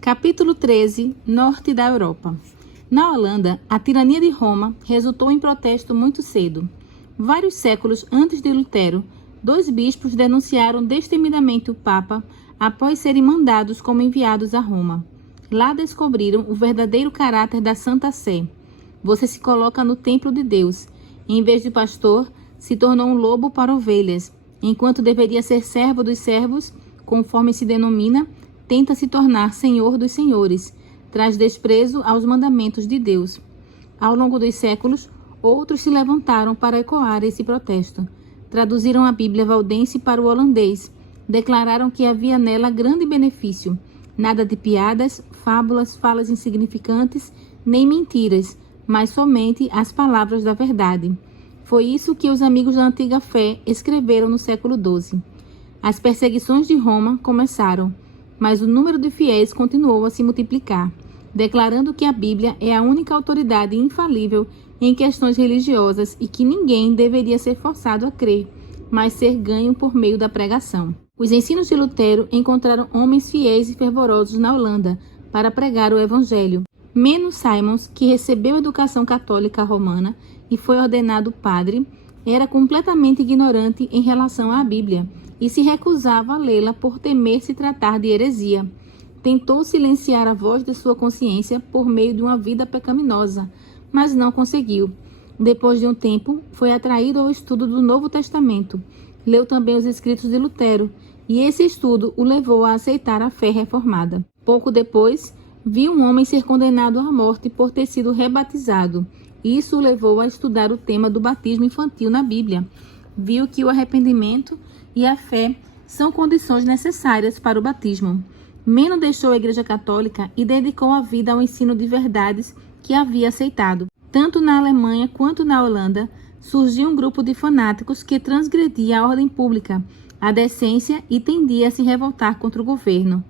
Capítulo 13. Norte da Europa. Na Holanda, a tirania de Roma resultou em protesto muito cedo. Vários séculos antes de Lutero, 2 bispos denunciaram destemidamente o Papa após serem mandados como enviados a Roma. Lá descobriram o verdadeiro caráter da Santa Sé. Você se coloca no templo de Deus. Em vez de pastor, se tornou um lobo para ovelhas. Enquanto deveria ser servo dos servos, conforme se denomina, tenta se tornar senhor dos senhores. Traz desprezo aos mandamentos de Deus. Ao longo dos séculos, outros se levantaram para ecoar esse protesto. Traduziram a Bíblia valdense para o holandês. Declararam que havia nela grande benefício. Nada de piadas, fábulas, falas insignificantes, nem mentiras, mas somente as palavras da verdade. Foi isso que os amigos da antiga fé escreveram no século XII. As perseguições de Roma começaram, mas o número de fiéis continuou a se multiplicar, declarando que a Bíblia é a única autoridade infalível em questões religiosas e que ninguém deveria ser forçado a crer, mas ser ganho por meio da pregação. Os ensinos de Lutero encontraram homens fiéis e fervorosos na Holanda para pregar o Evangelho. Menos Simons, que recebeu educação católica romana e foi ordenado padre, era completamente ignorante em relação à Bíblia e se recusava a lê-la por temer se tratar de heresia. Tentou silenciar a voz de sua consciência por meio de uma vida pecaminosa, mas não conseguiu. Depois de um tempo, foi atraído ao estudo do Novo Testamento. Leu também os escritos de Lutero, e esse estudo o levou a aceitar a fé reformada. Pouco depois, viu um homem ser condenado à morte por ter sido rebatizado. Isso o levou a estudar o tema do batismo infantil na Bíblia. Viu que o arrependimento e a fé são condições necessárias para o batismo. Menos deixou a Igreja Católica e dedicou a vida ao ensino de verdades que havia aceitado. Tanto na Alemanha quanto na Holanda, surgiu um grupo de fanáticos que transgredia a ordem pública, a decência e tendia a se revoltar contra o governo.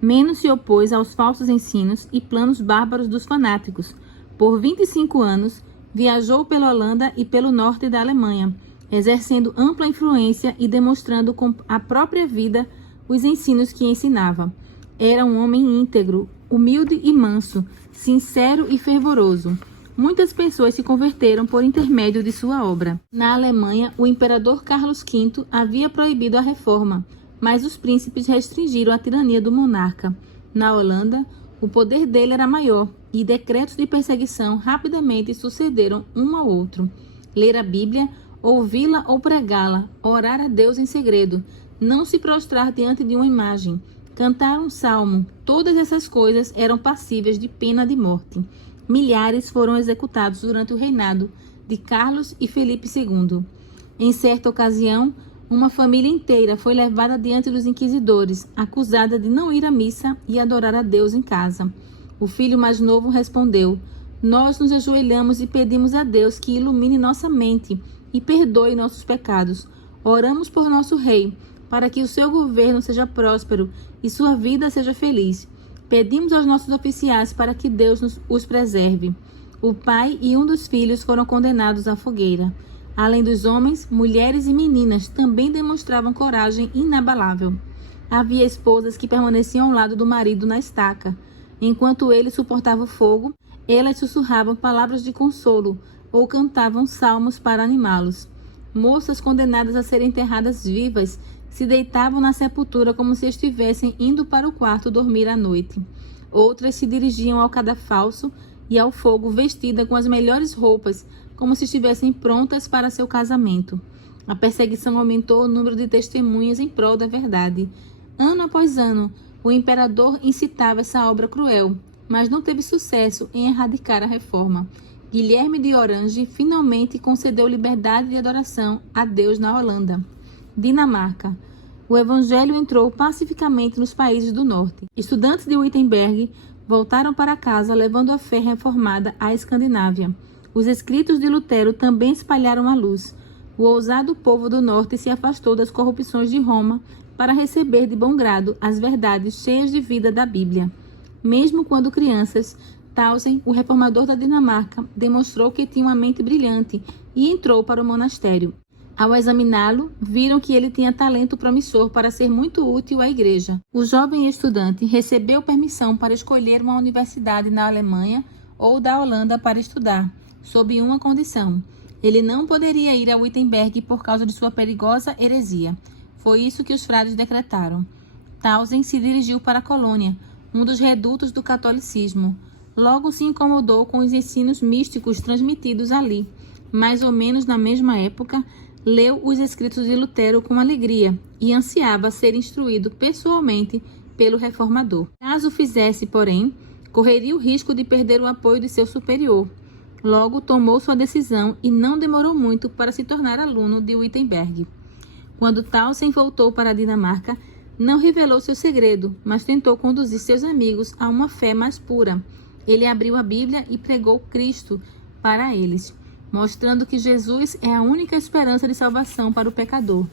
Menos se opôs aos falsos ensinos e planos bárbaros dos fanáticos. Por 25 anos, viajou pela Holanda e pelo norte da Alemanha, exercendo ampla influência e demonstrando com a própria vida os ensinos que ensinava. Era um homem íntegro, humilde e manso, sincero e fervoroso. Muitas pessoas se converteram por intermédio de sua obra. Na Alemanha, o imperador Carlos V havia proibido a reforma, mas os príncipes restringiram a tirania do monarca. Na Holanda, o poder dele era maior e decretos de perseguição rapidamente sucederam um ao outro. Ler a Bíblia, ouvi-la ou pregá-la, orar a Deus em segredo, não se prostrar diante de uma imagem, cantar um salmo, todas essas coisas eram passíveis de pena de morte. Milhares foram executados durante o reinado de Carlos e Felipe II. Em certa ocasião, uma família inteira foi levada diante dos inquisidores, acusada de não ir à missa e adorar a Deus em casa. O filho mais novo respondeu: "Nós nos ajoelhamos e pedimos a Deus que ilumine nossa mente e perdoe nossos pecados. Oramos por nosso rei, para que o seu governo seja próspero e sua vida seja feliz. Pedimos aos nossos oficiais para que Deus os preserve." O pai e um dos filhos foram condenados à fogueira. Além dos homens, mulheres e meninas também demonstravam coragem inabalável. Havia esposas que permaneciam ao lado do marido na estaca. Enquanto ele suportava o fogo, elas sussurravam palavras de consolo ou cantavam salmos para animá-los. Moças condenadas a serem enterradas vivas se deitavam na sepultura como se estivessem indo para o quarto dormir à noite. Outras se dirigiam ao cadafalso e ao fogo vestidas com as melhores roupas, como se estivessem prontas para seu casamento. A perseguição aumentou o número de testemunhas em prol da verdade. Ano após ano, o imperador incitava essa obra cruel, mas não teve sucesso em erradicar a reforma. Guilherme de Orange finalmente concedeu liberdade de adoração a Deus na Holanda. Dinamarca. O evangelho entrou pacificamente nos países do norte. Estudantes de Wittenberg voltaram para casa levando a fé reformada à Escandinávia. Os escritos de Lutero também espalharam a luz. O ousado povo do norte se afastou das corrupções de Roma para receber de bom grado as verdades cheias de vida da Bíblia. Mesmo quando crianças, Tausen, o reformador da Dinamarca, demonstrou que tinha uma mente brilhante e entrou para o monastério. Ao examiná-lo, viram que ele tinha talento promissor para ser muito útil à igreja. O jovem estudante recebeu permissão para escolher uma universidade na Alemanha ou da Holanda para estudar, sob uma condição: ele não poderia ir a Wittenberg por causa de sua perigosa heresia. Foi isso que os frades decretaram. Tausen se dirigiu para a Colônia, um dos redutos do catolicismo. Logo se incomodou com os ensinos místicos transmitidos ali. Mais ou menos na mesma época, leu os escritos de Lutero com alegria e ansiava ser instruído pessoalmente pelo reformador. Caso fizesse, porém, correria o risco de perder o apoio de seu superior. Logo tomou sua decisão e não demorou muito para se tornar aluno de Wittenberg. Quando Tausen voltou para a Dinamarca, não revelou seu segredo, mas tentou conduzir seus amigos a uma fé mais pura. Ele abriu a Bíblia e pregou Cristo para eles, mostrando que Jesus é a única esperança de salvação para o pecador.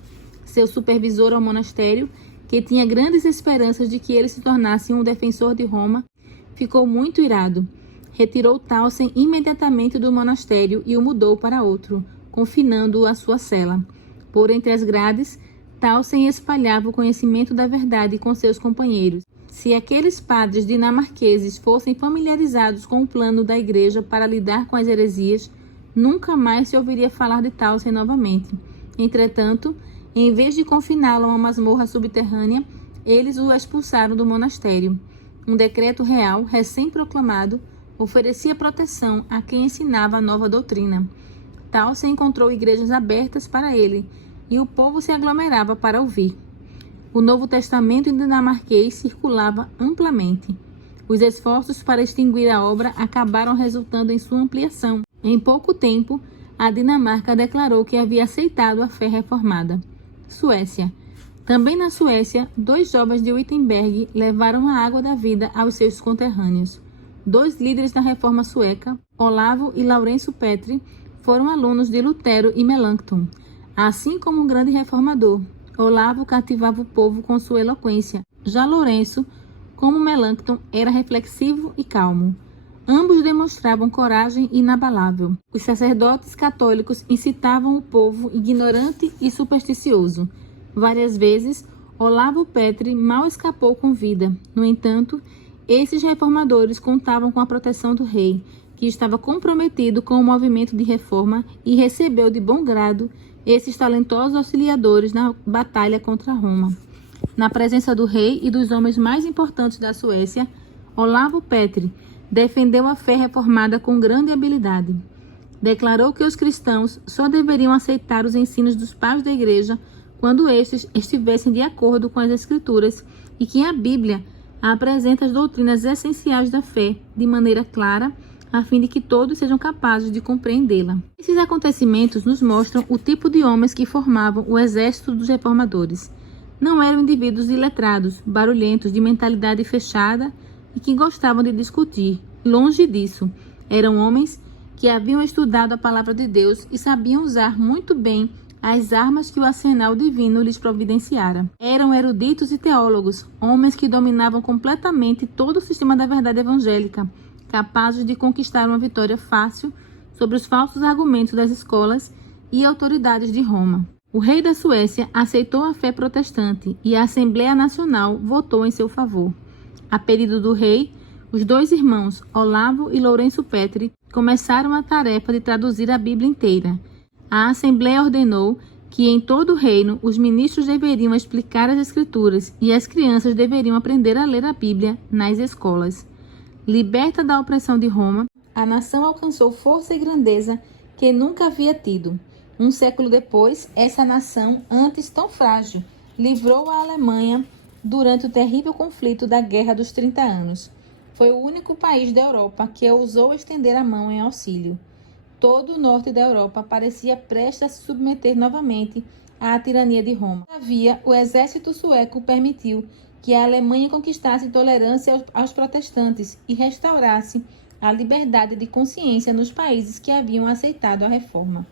Seu supervisor ao monastério, que tinha grandes esperanças de que ele se tornasse um defensor de Roma, ficou muito irado. Retirou Tausen imediatamente do monastério e o mudou para outro, confinando-o à sua cela. Por entre as grades, Tausen espalhava o conhecimento da verdade com seus companheiros. Se aqueles padres dinamarqueses fossem familiarizados com o plano da igreja para lidar com as heresias, nunca mais se ouviria falar de Tausen novamente. Entretanto, em vez de confiná-lo a uma masmorra subterrânea, eles o expulsaram do monastério. Um decreto real, recém-proclamado, oferecia proteção a quem ensinava a nova doutrina. Tausen encontrou igrejas abertas para ele, e o povo se aglomerava para ouvir. O Novo Testamento em dinamarquês circulava amplamente. Os esforços para extinguir a obra acabaram resultando em sua ampliação. Em pouco tempo, a Dinamarca declarou que havia aceitado a fé reformada. Suécia. Também na Suécia, 2 jovens de Wittenberg levaram a água da vida aos seus conterrâneos. 2 líderes da reforma sueca, Olavo e Lourenço Petri, foram alunos de Lutero e Melanchthon. Assim como um grande reformador, Olavo cativava o povo com sua eloquência. Já Lourenço, como Melanchthon, era reflexivo e calmo. Ambos demonstravam coragem inabalável. Os sacerdotes católicos incitavam o povo ignorante e supersticioso. Várias vezes, Olavo Petri mal escapou com vida. No entanto, esses reformadores contavam com a proteção do rei, que estava comprometido com o movimento de reforma e recebeu de bom grado esses talentosos auxiliadores na batalha contra Roma. Na presença do rei e dos homens mais importantes da Suécia, Olavo Petri defendeu a fé reformada com grande habilidade. Declarou que os cristãos só deveriam aceitar os ensinos dos pais da igreja quando estes estivessem de acordo com as Escrituras e que a Bíblia apresenta as doutrinas essenciais da fé de maneira clara, a fim de que todos sejam capazes de compreendê-la. Esses acontecimentos nos mostram o tipo de homens que formavam o exército dos reformadores. Não eram indivíduos iletrados, barulhentos, de mentalidade fechada e que gostavam de discutir. Longe disso, eram homens que haviam estudado a palavra de Deus e sabiam usar muito bem as armas que o arsenal divino lhes providenciara. Eram eruditos e teólogos, homens que dominavam completamente todo o sistema da verdade evangélica, capazes de conquistar uma vitória fácil sobre os falsos argumentos das escolas e autoridades de Roma. O rei da Suécia aceitou a fé protestante e a Assembleia Nacional votou em seu favor. A pedido do rei, os 2 irmãos, Olavo e Lourenço Petri, começaram a tarefa de traduzir a Bíblia inteira. A Assembleia ordenou que em todo o reino os ministros deveriam explicar as Escrituras e as crianças deveriam aprender a ler a Bíblia nas escolas. Liberta da opressão de Roma, a nação alcançou força e grandeza que nunca havia tido. Um século depois, essa nação, antes tão frágil, livrou a Alemanha durante o terrível conflito da Guerra dos 30 Anos. Foi o único país da Europa que ousou estender a mão em auxílio. Todo o norte da Europa parecia prestes a se submeter novamente à tirania de Roma. Todavia, o exército sueco permitiu que a Alemanha conquistasse tolerância aos protestantes e restaurasse a liberdade de consciência nos países que haviam aceitado a reforma.